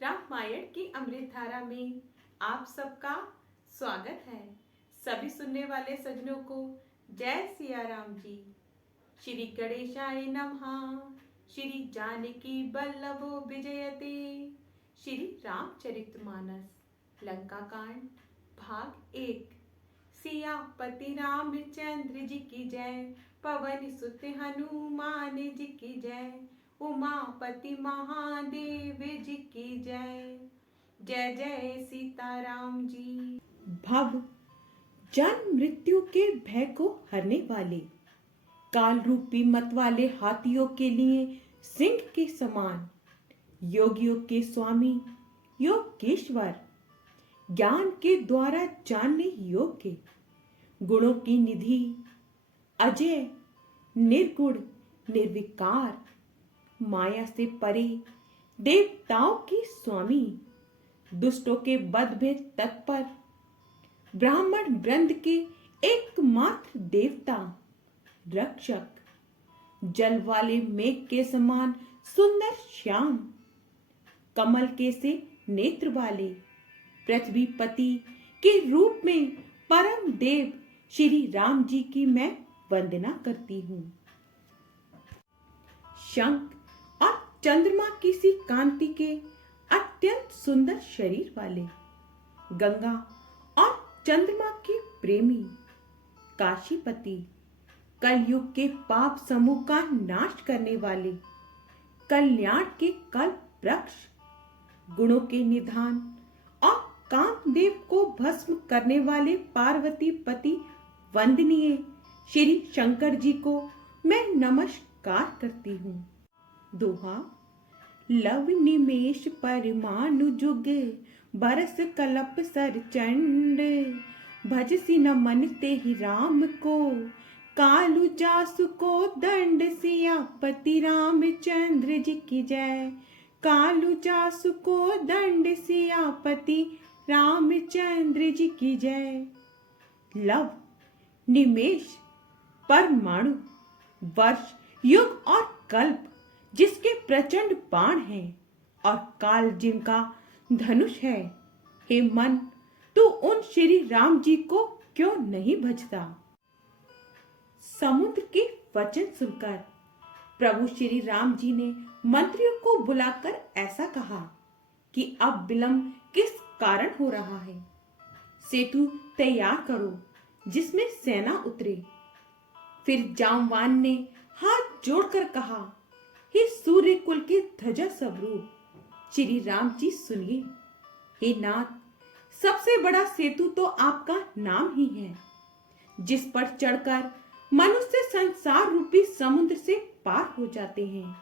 रामायण की अमृत धारा में आप सबका स्वागत है। सभी सुनने वाले सज्जनों को जय सिया राम जी। श्री गणेशाय नमः। श्री जानकी वल्लभो विजयते। श्री रामचरितमानस लंका कांड भाग 1। सियापति रामचंद्र जी की जय। पवन सुत हनुमान जी की जय। उमापति महादेव जी की जय। जय जय सीताराम जी। भव जन्म मृत्यु के भय को हरने वाले, काल रूपी मत वाले हाथियों के लिए सिंह के समान, योगियों के स्वामी योगेश्वर, ज्ञान के द्वारा जानने योग्य, गुणों की निधि, अजय निर्गुण निर्विकार, माया से परे देवताओं की स्वामी, दुष्टों के वध में तत्पर, ब्राह्मण वृंद के एकमात्र देवता, रक्षक, जल वाले मेघ के समान सुंदर श्याम, कमल के से नेत्र वाले, पृथ्वीपति के रूप में परम देव श्री राम जी की मैं वंदना करती हूँ। शंख और चंद्रमा की सी कांति के अत्यंत सुंदर शरीर वाले, गंगा और चंद्रमा के प्रेमी, काशीपति, कलयुग के पाप समूह का नाश करने वाले, कल्याण के कल्प वृक्ष, गुणों के निधान और कामदेव को भस्म करने वाले पार्वती पति वंदनीय श्री शंकर जी को मैं नमस्कार करती हूँ। दोहा। लव निमेष परमाणु जुग, बरस कलप सर चंड, भजसी न मन ते ही राम को, कालू जासु को दंड। सियापति रामचंद्र जी की जय। कालू जासु को दंड। सियापति रामचंद्र जी की जय। लव निमेष परमाणु, वर्ष, युग और कल्प जिसके प्रचंड बाण हैं, और काल जिनका धनुष है, हे मन तू उन श्री राम जी को क्यों नहीं भजता। समुद्र के वचन सुनकर प्रभु श्री राम जी ने मंत्रियों को बुलाकर ऐसा कहा कि अब विलंब किस कारण हो रहा है। सेतु तैयार करो जिसमें सेना उतरे। फिर जामवान ने हाथ जोड़कर कहा, हे सूर्य कुल के ध्वजा स्वरूप श्री राम जी सुनिए। हे नाथ, सबसे बड़ा सेतु तो आपका नाम ही है, जिस पर चढ़कर मनुष्य संसार रूपी समुद्र से पार हो जाते हैं।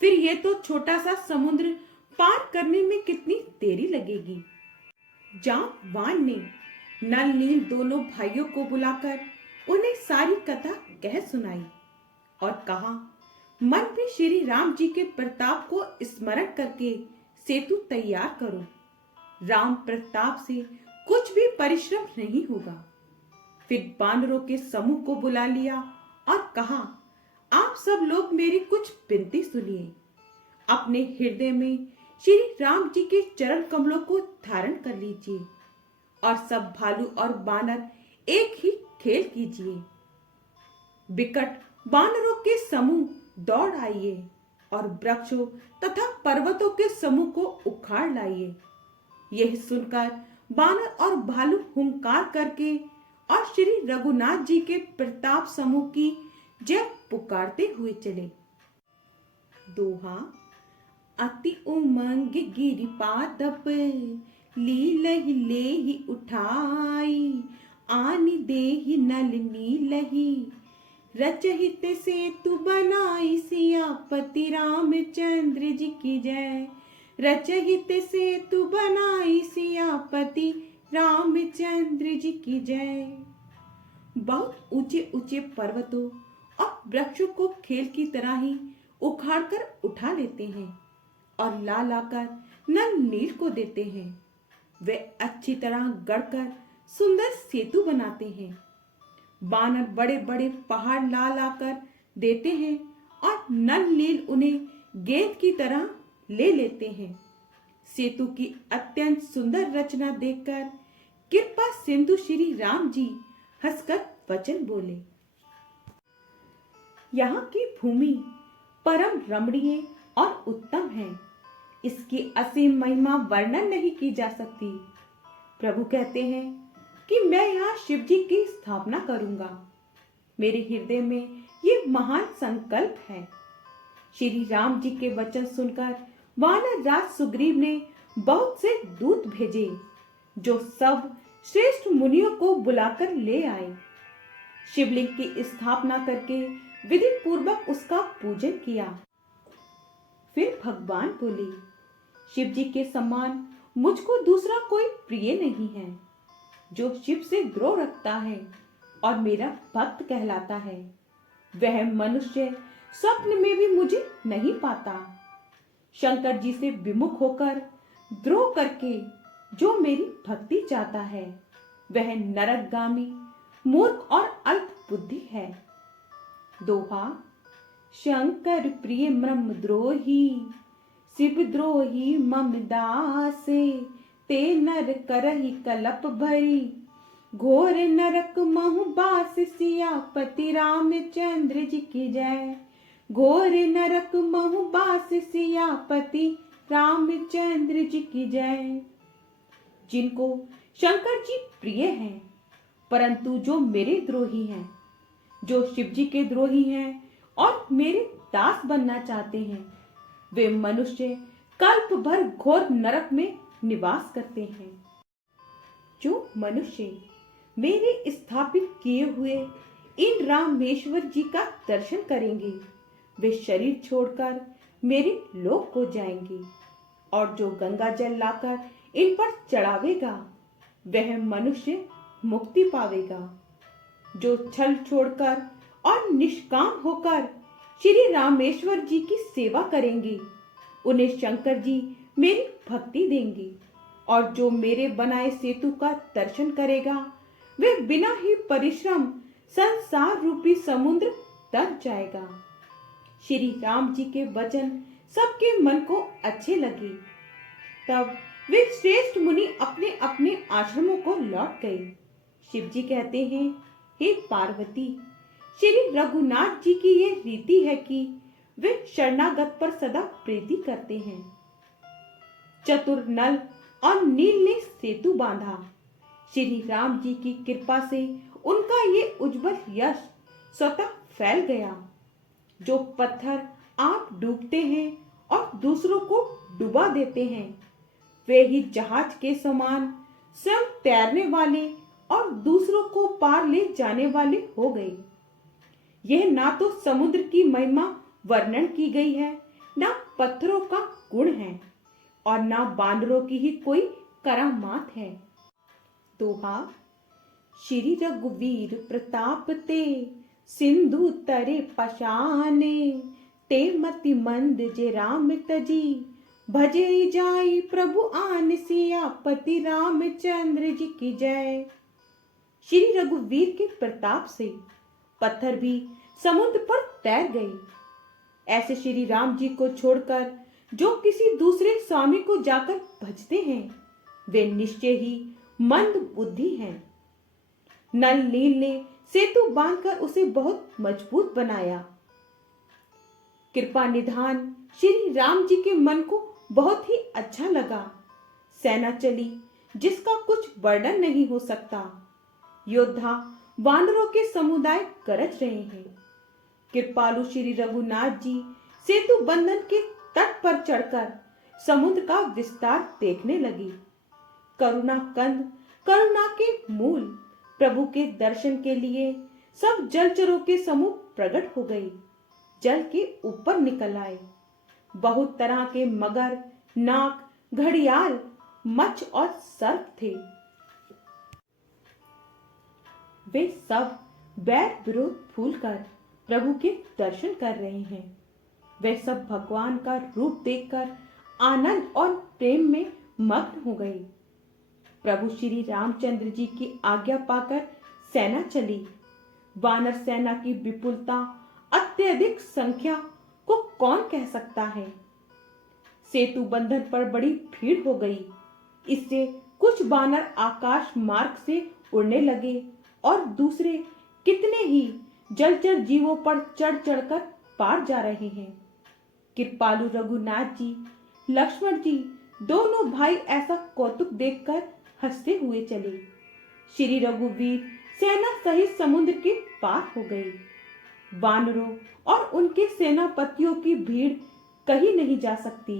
फिर ये तो छोटा सा समुद्र पार करने में कितनी देरी लगेगी। जामवान ने नल नील दोनों भाइयों को बुलाकर उन्हें सारी कथा कह सुनाई और कहा, मन में श्री राम जी के प्रताप को स्मरण करके सेतु तैयार करो। राम प्रताप से कुछ भी परिश्रम नहीं होगा। फिर बानरों के समूह को बुला लिया और कहा, आप सब लोग मेरी कुछ विनती सुनिए। अपने हृदय में श्री राम जी के चरण कमलों को धारण कर लीजिए और सब भालू और बानर एक ही खेल कीजिए। विकट बानरों के समूह दौड़ आइए और वृक्षों तथा पर्वतों के समूह को उखाड़ लाइए। यह सुनकर बानर और भालू हुंकार करके और श्री रघुनाथ जी के प्रताप समूह की जय पुकारते हुए चले। दोहा। अति उमंग गिरिपादप, लीलहि लेहि उठाई, आनि देहि नल नीलहि, रचहित सेतु बनाई। सियापति रामचंद्र जी की जय। रचहित सेतु बनाई। सियापति रामचंद्र जी की जय। बहुत ऊंचे ऊंचे पर्वतों और वृक्षों को खेल की तरह ही उखाड़कर उठा लेते हैं और ला लाकर नल नील को देते हैं। वे अच्छी तरह गढ़कर सुंदर सेतु बनाते हैं। बानर बड़े बड़े पहाड़ ला लाकर देते हैं और नल नील उन्हें गेंद की तरह ले लेते हैं। सेतु की अत्यंत सुंदर रचना देखकर कृपा सिंधु श्री राम जी हंसकर वचन बोले, यहाँ की भूमि परम रमणीय और उत्तम है। इसकी असीम महिमा वर्णन नहीं की जा सकती। प्रभु कहते हैं कि मैं यहाँ शिव जी की स्थापना करूंगा। मेरे हृदय में ये महान संकल्प है। श्री राम जी के वचन सुनकर वानर राज सुग्रीव ने बहुत से दूत भेजे, जो सब श्रेष्ठ मुनियों को बुलाकर ले आए। शिवलिंग की स्थापना करके विधि पूर्वक उसका पूजन किया। फिर भगवान बोले, शिव जी के समान मुझको दूसरा कोई प्रिय नहीं है। जो शिव से द्रोह रखता है और मेरा भक्त कहलाता है, वह मनुष्य स्वप्न में भी मुझे नहीं पाता। शंकर जी से विमुख होकर द्रोह करके जो मेरी भक्ति चाहता है, वह नरकगामी, मूर्ख और अल्प बुद्धि है। दोहा, शंकर प्रिय ब्रह्म द्रोही, शिव द्रोही मम दासे, ते नर करहि कलप भरी, घोर नरक महु बास, सियापति रामचंद्र जी की जय। घोर नरक महु बास, सियापति रामचंद्र जी की जय। जिनको शंकर जी प्रिय हैं, परंतु जो मेरे द्रोही हैं, जो शिव जी के द्रोही हैं और मेरे दास बनना चाहते हैं, वे मनुष्य कल्प भर घोर नरक में निवास करते हैं। जो मनुष्य मेरे स्थापित किए हुए इन रामेश्वर जी का दर्शन करेंगे, वे शरीर छोड़कर मेरे लोक को जाएंगे। और जो गंगा जल लाकर इन पर चढ़ावेगा, वह मनुष्य मुक्ति पावेगा। जो छल छोड़कर और निष्काम होकर श्री रामेश्वर जी की सेवा करेंगे, उन्हें शंकर जी मेरी भक्ति देंगे। और जो मेरे बनाए सेतु का दर्शन करेगा, वह बिना ही परिश्रम संसार रूपी समुद्र तर जाएगा। श्री राम जी के वचन सबके मन को अच्छे लगे। तब वे श्रेष्ठ मुनि अपने अपने आश्रमों को लौट गए। शिव जी कहते हैं, हे पार्वती, श्री रघुनाथ जी की ये रीति है कि वे शरणागत पर सदा प्रीति करते हैं। चतुर नल और नील ने सेतु बांधा। श्री राम जी की कृपा से उनका ये उज्जवल यश स्वतः फैल गया। जो पत्थर आप डूबते हैं और दूसरों को डुबा देते हैं, वे ही जहाज के समान स्वयं तैरने वाले और दूसरों को पार ले जाने वाले हो गए। यह ना तो समुद्र की महिमा वर्णन की गई है, ना पत्थरों का गुण है, और ना बानरों की ही कोई करामात है। दोहा, श्री रघुवीर प्रताप ते, सिंधु तरे पशाने, ते मति मंद जे राम तजी, भजे जाई प्रभु आन, सियापति रामचंद्र जी की जय। श्री रघुवीर के प्रताप से पत्थर भी समुद्र पर तैर गए। ऐसे श्री राम जी को छोड़कर जो किसी दूसरे स्वामी को जाकर भजते हैं, वे निश्चय ही मंद बुद्धि हैं। नल नील ने सेतु बांधकर उसे बहुत मजबूत बनाया। कृपा निधान श्री राम जी के मन को बहुत ही अच्छा लगा। सेना चली जिसका कुछ वर्णन नहीं हो सकता। योद्धा वानरों के समुदाय गरज रहे हैं। कृपालु श्री रघुनाथ जी सेतु बंधन के तट पर चढ़कर समुद्र का विस्तार देखने लगी। करुणा कंद, करुणा के मूल प्रभु के दर्शन के लिए सब जलचरों के समूह प्रकट हो गए, जल के ऊपर निकल आए। बहुत तरह के मगर, नाग, घड़ियाल, मच्छ और सर्प थे। वे सब बैर विरोध भूलकर प्रभु के दर्शन कर रहे हैं। वे सब भगवान का रूप देखकर आनंद और प्रेम में मग्न हो गए। प्रभु श्री रामचंद्र जी की आज्ञा पाकर सेना चली। वानर सेना की विपुलता, अत्यधिक संख्या को कौन कह सकता है। सेतु बंधन पर बड़ी भीड़ हो गई। इससे कुछ वानर आकाश मार्ग से उड़ने लगे और दूसरे कितने ही जलचर जीवों पर चढ़ चढ़कर पार जा रहे हैं। कृपालु रघुनाथ जी, लक्ष्मण जी दोनों भाई ऐसा कौतुक देखकर हंसते हुए चले। श्री रघुवीर सेना सहित समुद्र के पार हो गए। वानरों और उनके सेनापतियों की भीड़ कहीं नहीं जा सकती।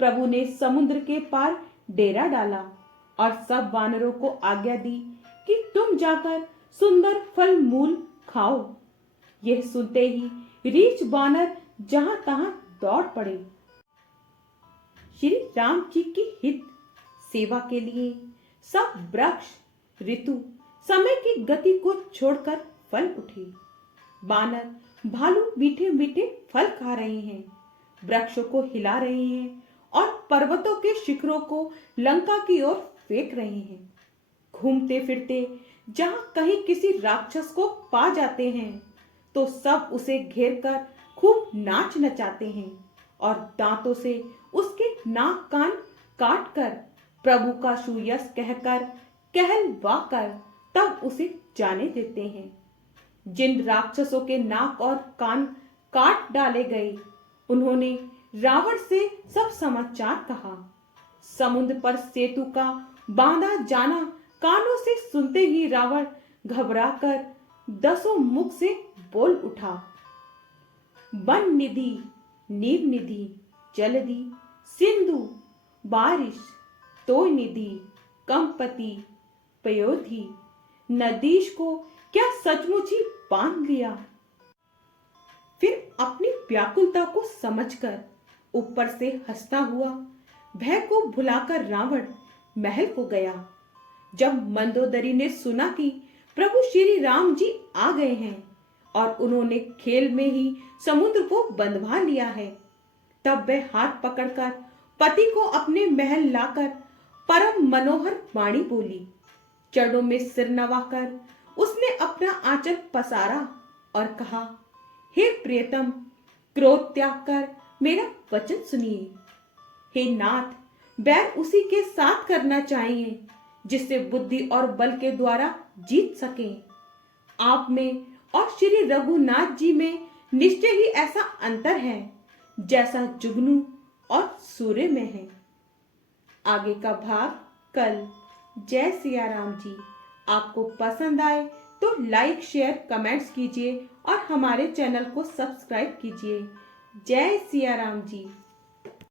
प्रभु ने समुद्र के पार डेरा डाला और सब वानरों को आज्ञा दी कि तुम जाकर सुंदर फल मूल खाओ। यह सुनते ही रीछ वानर जहां तहां दौड़ पड़े। श्री राम जी की हित सेवा के लिए सब वृक्ष ऋतु समय की गति को छोड़कर फल उठे। बानर भालू मीठे मीठे फल खा रहे हैं, वृक्षों को हिला रहे हैं और पर्वतों के शिखरों को लंका की ओर फेंक रहे हैं। घूमते फिरते जहां कहीं किसी राक्षस को पा जाते हैं तो सब उसे घेरकर खूब नाच नचाते हैं और दांतों से उसके नाक कान काट कर प्रभु का सुयश कहकर कहलवा कर तब उसे जाने देते हैं। जिन राक्षसों के नाक और कान काट डाले गए उन्होंने रावण से सब समाचार कहा। समुद्र पर सेतु का बांधा जाना कानों से सुनते ही रावण घबराकर दसों मुख से बोल उठा, वन निधि, नीर निधि, जलधि, सिंधु, बारिश, तोय निधि, कंपति, पयोधि, नदीश को क्या सचमुच ही बांध लिया। फिर अपनी व्याकुलता को समझकर ऊपर से हंसता हुआ भय को भुलाकर रावण महल को गया। जब मंदोदरी ने सुना कि प्रभु श्री राम जी आ गए हैं और उन्होंने खेल में ही समुद्र को बंधवा लिया है, तब वह हाथ पकड़कर पति को अपने महल लाकर परम मनोहर वाणी बोली। चरणों में सिर नवाकर उसने अपना आंचल पसारा और कहा, हे प्रियतम, क्रोध त्याग कर मेरा वचन सुनिए। हे नाथ, बैर उसी के साथ करना चाहिए जिससे बुद्धि और बल के द्वारा जीत सके। आप में और श्री रघुनाथ जी में निश्चय ही ऐसा अंतर है जैसा जुगनू और सूर्य में है। आगे का भाग कल। जय सिया राम जी। आपको पसंद आए तो लाइक शेयर कमेंट्स कीजिए और हमारे चैनल को सब्सक्राइब कीजिए। जय सिया राम जी।